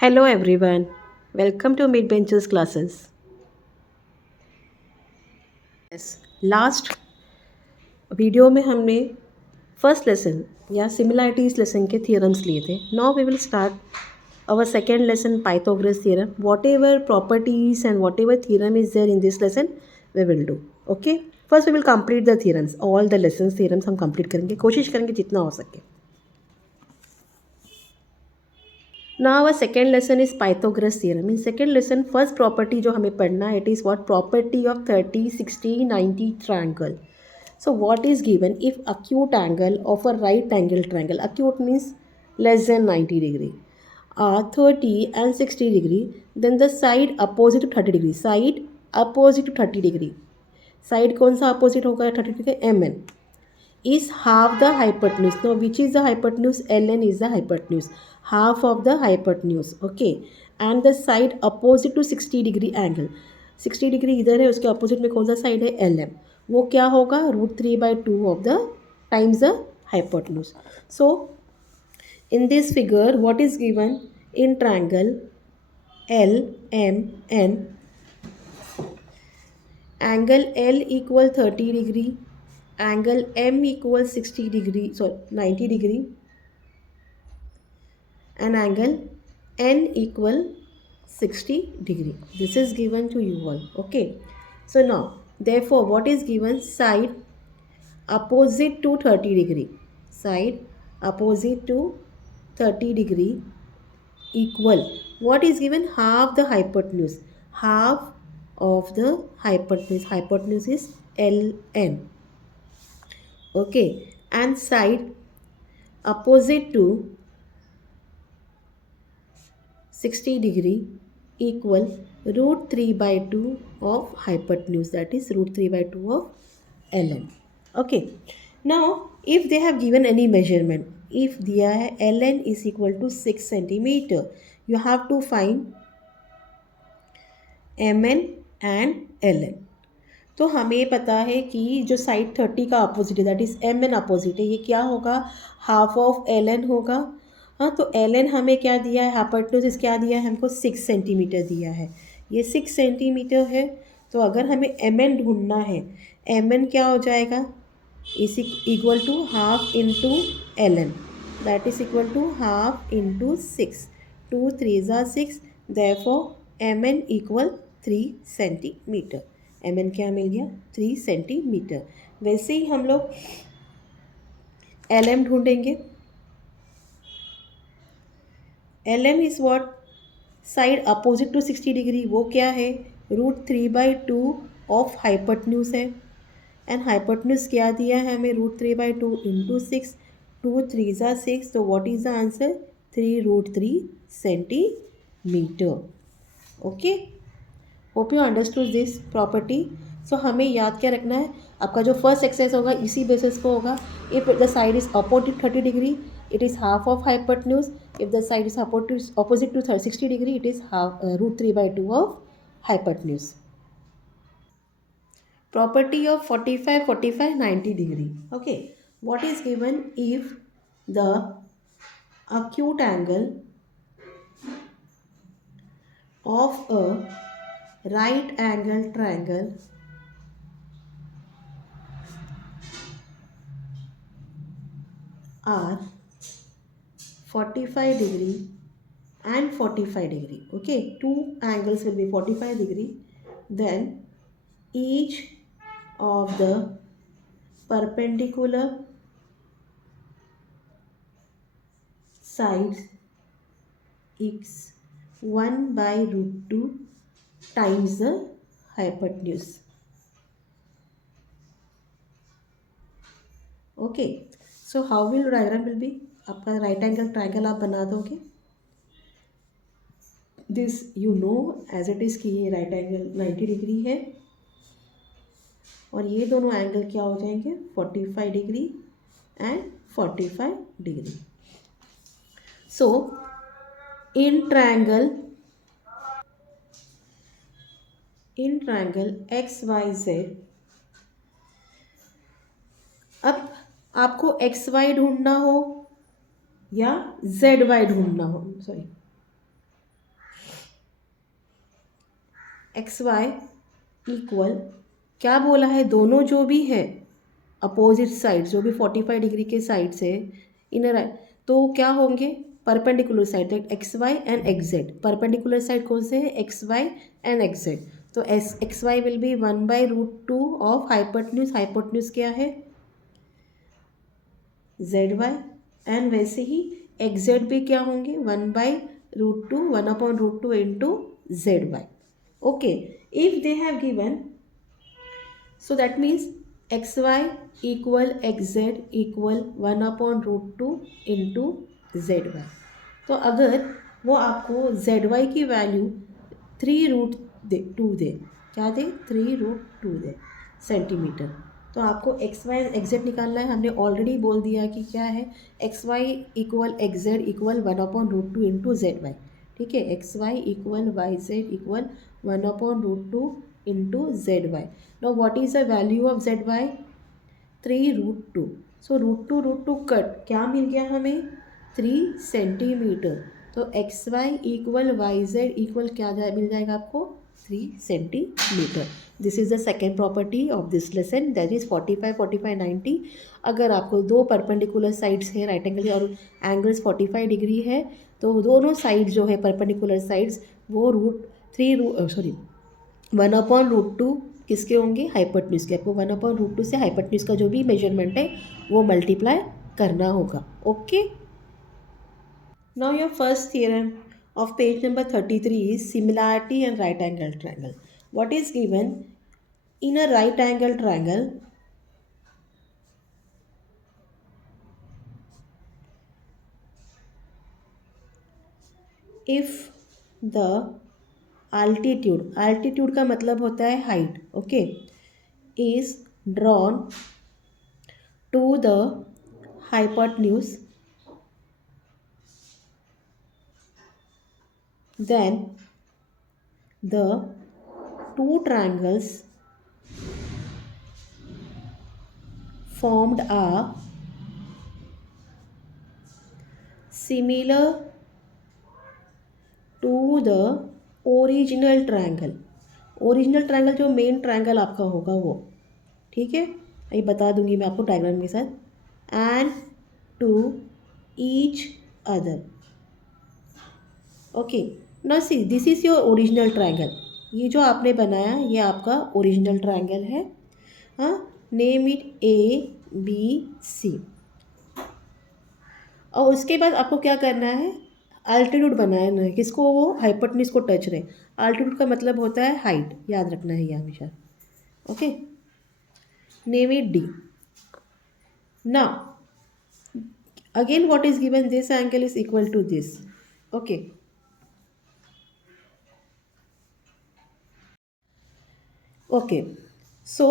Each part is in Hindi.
Hello everyone. Welcome to Midbenchers classes. Yes, last video में हमने फर्स्ट लेसन या सिमिलैरिटीज लेसन के थियरम्स लिए थे. Now we will start our second lesson Pythagoras theorem. Whatever properties and whatever theorem is there in this lesson we will do. Okay, first we will complete the theorems. All the lessons theorems हम complete करेंगे, कोशिश करेंगे जितना हो सके. Now our second lesson is Pythagoras theorem. In second lesson first property जो हमें पढ़ना है, it is what property of 30, 60, 90 triangle. So what is given if acute angle of a right angle triangle, acute means less than 90 degree, 30 and 60 degree, then the side opposite to 30 degree, side opposite to 30 degree, side कौन सा opposite होगा 30 degree, MN is half the hypotenuse. Now which is the hypotenuse? Ln is the hypotenuse, half of the hypotenuse. Okay, and the side opposite to 60 degree angle, 60 degree इधर है, उसके अपोजिट में कौन सा साइड है? L M. वो क्या होगा? √3/2 of the times the hypotenuse. So in this figure what is given in triangle L M N, angle L equal 30 degree, angle M equals 60 degree, sorry 90 degree, and angle N equal 60 degree. This is given to you all. Okay, so now therefore what is given? Side opposite to 30 degree, side opposite to 30 degree equal, what is given? Half the hypotenuse, half of the hypotenuse, hypotenuse is Ln. Okay, and side opposite to 60 degree equal √3/2 of hypotenuse, that is √3/2 of ln. Okay, now if they have given any measurement, if their ln is equal to 6 centimeter, you have to find mn and ln. तो हमें पता है कि जो साइड 30 का अपोजिट है that is M N opposite है, ये क्या होगा? हाफ ऑफ एल एन होगा. हाँ, तो एल एन हमें क्या दिया है? हाइपोटेन्यूज क्या दिया है हमको? 6 सेंटीमीटर दिया है. ये 6 सेंटीमीटर है. तो अगर हमें एम एन ढूंढना है, एम एन क्या हो जाएगा? Is equal to half into L N, that is equal to half into 6. 2 3 6, therefore M N equal 3 centimetre. M N क्या मिल गया? 3 सेंटीमीटर. वैसे ही हम लोग एल एम ढूंढेंगे. L M is what? Side opposite to 60 degree. वो क्या है? √3/2 ऑफ हाइपोटेन्यूज है. एंड हाइपोटेन्यूज क्या दिया है हमें? √3/2 इंटू 6. 2 3 6, तो what is the answer? 3√3 centimetre. Okay, hope you understood this property. So हमें याद क्या रखना है? आपका जो फर्स्ट एक्सरसाइज होगा इसी बेसिस को होगा. If the side is opposite 30 degree, it is half of hypotenuse. If the side is opposite to 60 degree, it is half √3/2 of hypotenuse. Property of 45, 45, 90 degree. Okay, what is given if the acute angle of a right angle triangle are 45 degree and 45 degree. Okay, two angles will be 45 degree. Then each of the perpendicular sides is 1/√2 times the hypotenuse. Okay, so how will diagram will be? आपका राइट एंगल ट्राइंगल आप बना दोगे. This you know as it is कि ये राइट एंगल 90 डिग्री है और ये दोनों एंगल क्या हो जाएंगे? 45 degree and 45 degree. So in triangle XYZ, अब आपको XY ढूंढना हो या ZY ढूंढना हो, सॉरी एक्स वाई इक्वल, क्या बोला है, दोनों जो भी है अपोजिट साइड, जो भी 45 डिग्री के साइड से इनर, तो क्या होंगे, perpendicular side, X Y and X Z. Perpendicular side कौन से है, X Y and X Z. तो X Y will be 1/√2 of hypotenuse, hypotenuse क्या है, जेड वाई। एंड वैसे ही एक्स जेड भी क्या होंगे, 1/√2, 1/√2 into Z Y. Okay, if they have given, so that means xy equal xz equal 1/√2 into ZY। तो अगर वो आपको ZY की वैल्यू 3√2 दे, क्या दे, 3√2 दे सेंटीमीटर, तो आपको एक्स वाई एग्जैक्ट निकालना है। हमने ऑलरेडी बोल दिया कि क्या है, X Y equal X Z equal 1/√2 into Z Y. ठीक है, X Y equal Y Z equal 1/√2 into Z Y. Now what is the value of Z Y, 3√2। So √2 cut, क्या मिल गया हमें, 3 सेंटीमीटर। तो X Y equal Y Z equal क्या मिल जाएगा आपको, 3 centimetre. This is the second property of this lesson, that is 45, 45, 90। अगर आपको दो परपेंडिकुलर साइड्स है, राइट एंगल और एंगल्स 45 डिग्री है, तो दोनों साइड जो है परपेंडिकुलर साइड्स वो सॉरी 1/√2 किसके होंगे, हाइपोटेन्यूज के। आपको 1/√2 से हाइपोटेन्यूज का जो भी मेजरमेंट है वो मल्टीप्लाई करना होगा। Okay, now your first theorem of page number 33 is similarity and right angle triangle. What is given in a right angle triangle, if the altitude, altitude का मतलब होता है height, okay, is drawn to the hypotenuse, then the two triangles formed are similar to the original triangle. Original triangle जो मेन ट्रायंगल आपका होगा वो, ठीक है, ये बता दूंगी मैं आपको डायग्राम के साथ, and to each other. Okay, now see this is your original triangle. ये जो आपने बनाया ये आपका ओरिजिनल ट्रायंगल है। हाँ, नेम इट ABC। और उसके बाद आपको क्या करना है, अल्टीट्यूड बनाना है, किसको, वो हाइपोटेन्यूज को टच रहे। अल्टीट्यूड का मतलब होता है हाइट, याद रखना है ये हमेशा। Okay, name it D। Now again what is given, this angle is equal to this. Okay, okay, so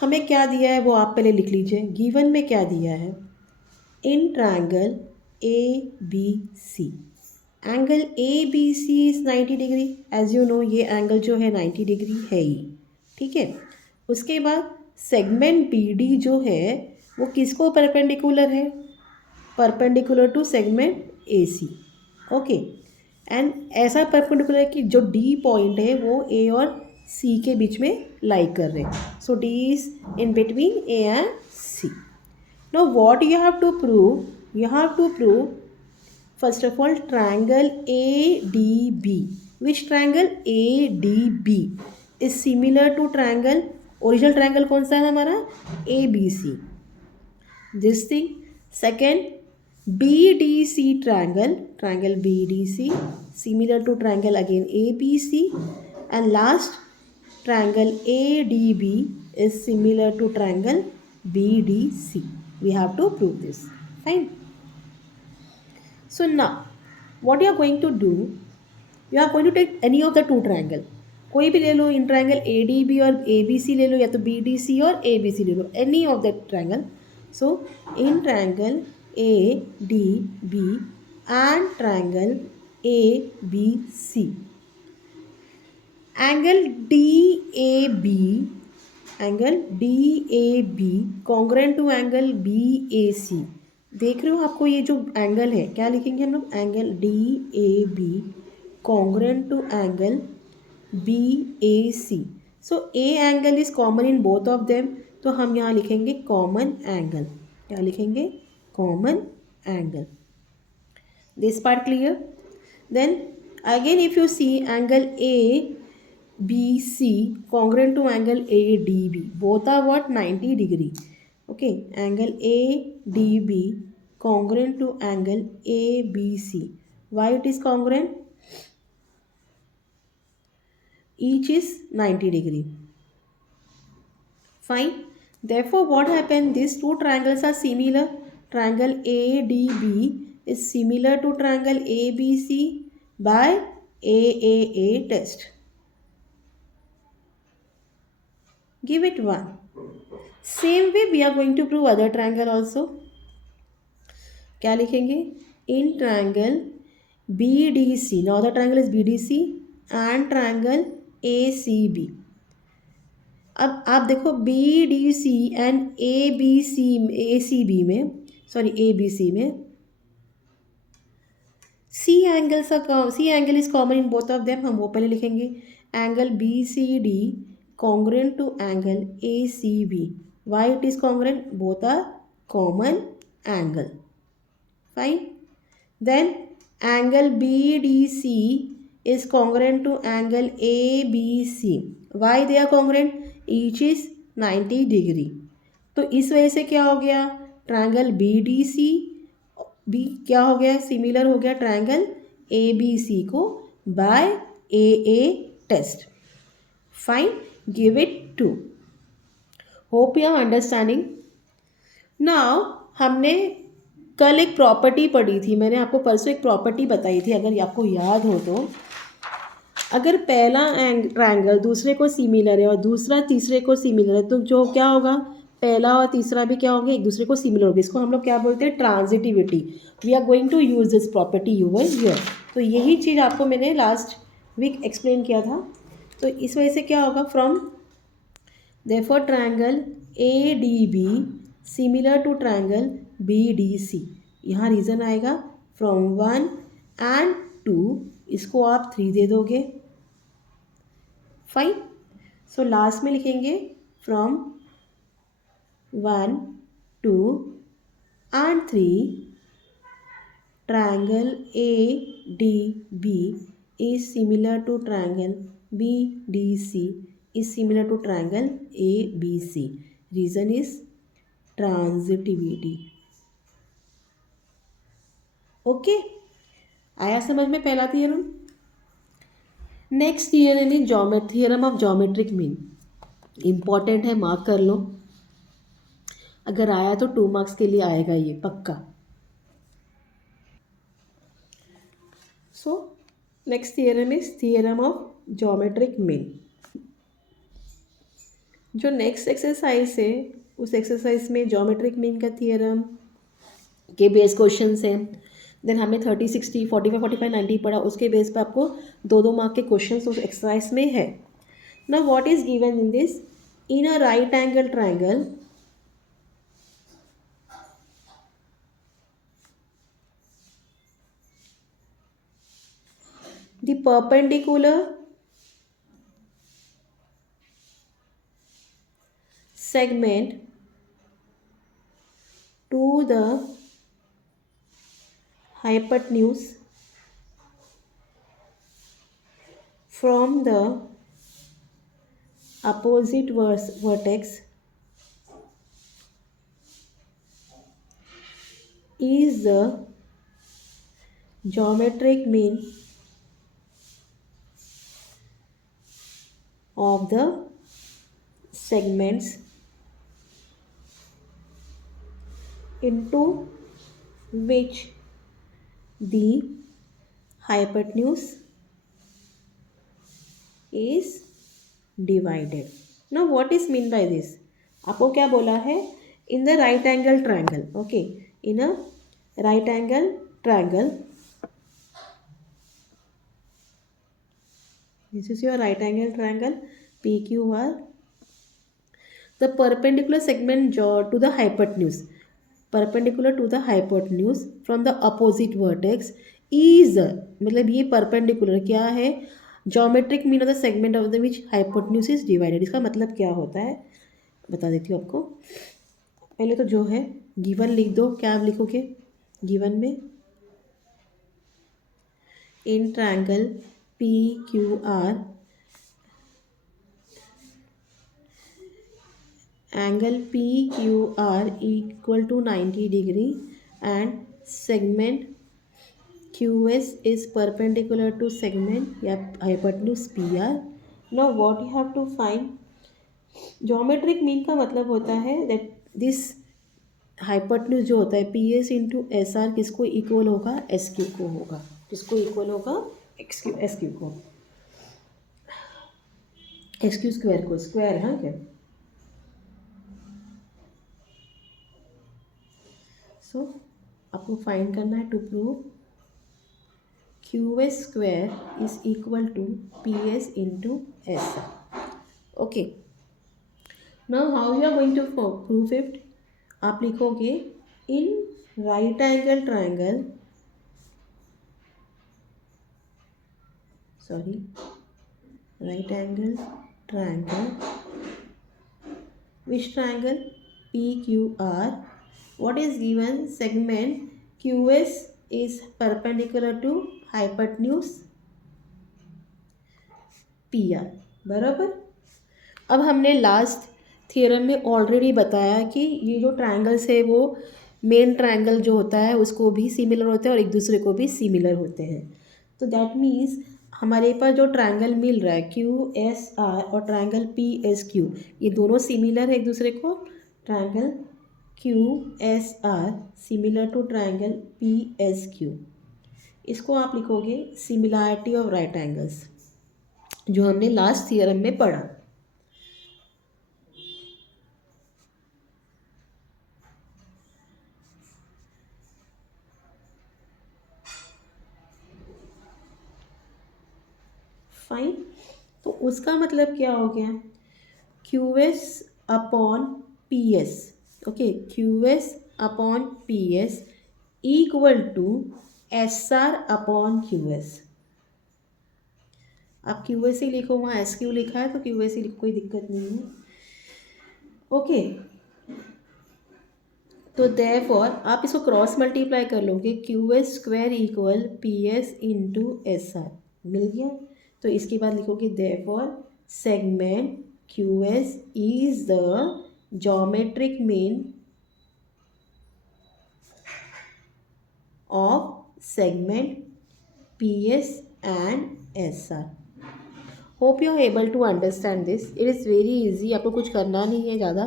हमें क्या दिया है वो आप पहले लिख लीजिए। गिवन में क्या दिया है, in triangle ABC, angle ABC is 90 degree. As you know ये एंगल जो है 90 डिग्री है ही, ठीक है। उसके बाद सेगमेंट BD जो है वो किसको परपेंडिकुलर है, perpendicular to segment AC। Okay, and ऐसा परपेंडिकुलर है कि जो D पॉइंट है वो A और C के बीच में लाई कर रहे हैं। सो D is in between A and C। Now what you have to prove? You have to prove first of all triangle ADB. Which triangle? ADB is similar to triangle, original triangle कौन सा है हमारा, ABC। This thing, second BDC triangle, triangle BDC similar to triangle again ABC, and last triangle ADB is similar to triangle BDC. We have to prove this. Fine. So now what you are going to do, you are going to take any of the two triangle, कोई भी ले लो, इन ट्रायंगल ADB और ABC ले लो, या तो BDC और ABC ले लो, any of that triangle. So in triangle ADB and triangle ABC, angle DAB, angle DAB congruent to angle BAC। देख रहे हो आपको ये जो एंगल है, क्या लिखेंगे हम लोग, angle DAB congruent to angle BAC. So A angle is common in both of them, तो हम यहाँ लिखेंगे कॉमन एंगल. क्या लिखेंगे? Common angle. This part clear? Then again if you see angle ABC congruent to angle ADB, both are what? 90 degree. Okay, angle ADB congruent to angle ABC. Why it is congruent? Each is 90 degree. Fine. Therefore what happened? These two triangles are similar. Triangle ADB is similar to triangle ABC by AAA test. Give it 1. Same way we are going to prove other triangle also. क्या लिखेंगे? In triangle BDC. Now the triangle is BDC and triangle ACB. अब आप देखो BDC एंड ABC ACB में, सॉरी ABC में C angle is common in both of them. हम वो पहले लिखेंगे. Angle BCD congruent to angle ACB. Why it is congruent? Both are common angle. Fine. Then angle BDC is congruent to angle ABC. Why they are congruent? Each is 90 degree. तो इस वजह से क्या हो गया? ट्रायंगल BDC भी क्या हो गया? सिमिलर हो गया ट्रायंगल ABC को by AA test. Fine. Give it 2. Hope you are understanding. Now हमने कल एक प्रॉपर्टी पढ़ी थी, मैंने आपको परसों एक प्रॉपर्टी बताई थी, अगर आपको याद हो तो. अगर पहला ट्रायंगल दूसरे को सिमिलर है और दूसरा तीसरे को सिमिलर है, तो जो क्या होगा? पहला और तीसरा भी क्या होंगे? एक दूसरे को सिमिलर होंगे. इसको हम लोग क्या बोलते हैं? Transitivity. We are going to use this property over here. तो यही चीज़ आपको मैंने लास्ट वीक एक्सप्लेन किया था. तो इस वजह से क्या होगा? From therefore triangle ADB similar to triangle BDC. यहाँ रीज़न आएगा फ्रॉम 1 एंड 2. इसको आप 3 दे दोगे. फाइन. सो लास्ट में लिखेंगे from 1, 2 and 3 triangle ADB is similar to triangle BDC is similar to triangle ABC. Reason is transitivity. Okay. आया समझ में पहला theorem. Next theorem is theorem of geometric mean. Important है, मार्क कर लो. अगर आया तो 2 मार्क्स के लिए आएगा ये पक्का. So next theorem is theorem of geometric mean. जो नेक्स्ट एक्सरसाइज है उस एक्सरसाइज में ज्योमेट्रिक मीन का थियरम के बेस क्वेश्चन है. देन हमने 30, 60, 45, 45, 90 पढ़ा. उसके बेस पे आपको 2 मार्क के क्वेश्चन उस एक्सरसाइज में है. Now what is given in this? In a right angle triangle the perpendicular segment to the hypotenuse from the opposite vertex is the geometric mean of the segments into which the hypotenuse is divided. Now what is mean by this? आपको क्या बोला है? In the right angle triangle. Okay, in a right angle triangle, this is your right angle triangle PQR. The perpendicular segment to the hypotenuse, perpendicular to the hypotenuse from the opposite vertex is, मतलब ये perpendicular क्या है? Geometric mean of the segment of the which hypotenuse is divided, इसका मतलब क्या होता है बता देती हूँ आपको। पहले तो जो है गिवन लिख दो, क्या आप लिखोगे गिवन में, in triangle P Q are angle PQR equal to 90 degree and segment QS is perpendicular to segment या hypotenuse PR. Now what you have to find, geometric mean का मतलब होता है that this hypotenuse जो होता है PS इंटू SR किसको इक्वल होगा, SQ को होगा, किसको इक्वल होगा, SQ को, SQ स्क्वायर को, स्क्वायर हाँ क्या। सो आपको फाइंड करना है to prove Q S square is equal to P S into S. Okay, now how you are going to prove it, आप लिखोगे in right angle triangle, sorry right angle triangle, which triangle, P Q R, what is given, segment QS is perpendicular to hypotenuse PR, बराबर। अब हमने लास्ट थियरम में ऑलरेडी बताया कि ये जो ट्रायंगल्स है वो मेन ट्रायंगल जो होता है उसको भी सिमिलर होते हैं और एक दूसरे को भी सिमिलर होते हैं। तो दैट मीन्स हमारे पास जो ट्रायंगल मिल रहा है QSR और ट्रायंगल PSQ, ये दोनों सिमिलर है एक दूसरे को। Triangle QSR similar to triangle PSQ, इसको आप लिखोगे सिमिलैरिटी ऑफ राइट एंगल्स, जो हमने लास्ट थियरम में पढ़ा। फाइन, तो उसका मतलब क्या हो गया, QS upon PS, okay, QS upon PS equal to SR upon QS। आप QS ही लिखो, वहाँ SQ लिखा है तो QS ही लिखो, कोई दिक्कत नहीं है। ओके, तो देयरफॉर आप इसको क्रॉस मल्टीप्लाई कर लोगे, QS square equal PS into SR, मिल गया। तो इसके बाद लिखोगे therefore segment QS is the geometric mean of segment PS and SR. Hope you are able to understand this, it is very easy, आपको कुछ करना नहीं है ज़्यादा,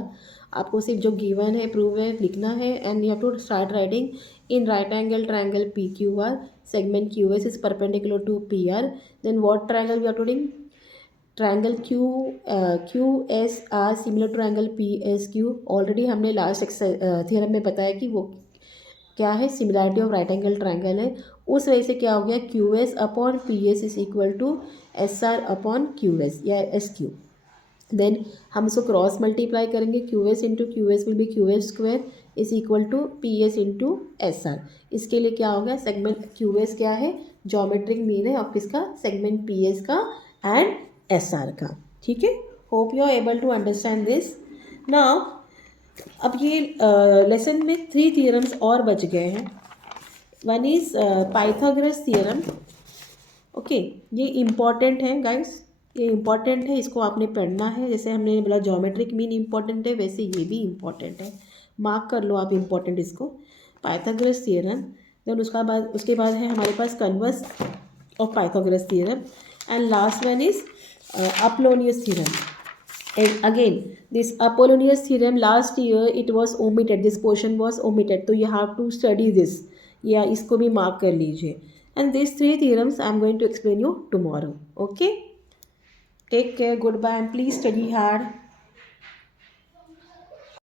आपको सिर्फ जो गिवन है प्रूव है लिखना है, and you have to start writing in right angle triangle PQR segment QS is perpendicular to PR, then what triangle we are doing, triangle QSR similar to triangle PSQ। Already हमने लास्ट थियरम में बताया कि वो क्या है, similarity of right angle triangle है। उस वजह से क्या हो गया, QS upon PS is equal to SR upon QS या SQ। देन हम इसको क्रॉस मल्टीप्लाई करेंगे, QS into QS will be QS square is equal to PS into SR। इसके लिए क्या हो गया, सेगमेंट QS क्या है, ज्योमेट्रिक मीन है ऑफ इसका, सेगमेंट PS का एंड SR का, ठीक है। Hope you are able to understand this. Now अब ये लेसन में 3 थियरम्स और बच गए हैं। One is Pythagoras theorem, okay, ये इम्पॉर्टेंट है गाइस, ये इम्पॉर्टेंट है, इसको आपने पढ़ना है। जैसे हमने बोला ज्योमेट्रिक मीन इम्पॉर्टेंट है, वैसे ये भी इम्पॉर्टेंट है, मार्क कर लो आप इम्पॉर्टेंट इसको, पाइथागोरस थियरम। देन उसके बाद है हमारे पास converse of Pythagoras theorem, and last one is Apollonius theorem. And again this Apollonius theorem last year it was omitted, this portion was omitted, so you have to study this, या इसको भी मार्क कर लीजिए। and these 3 theorems I am going to explain you tomorrow. Okay, take care, goodbye, and please study hard.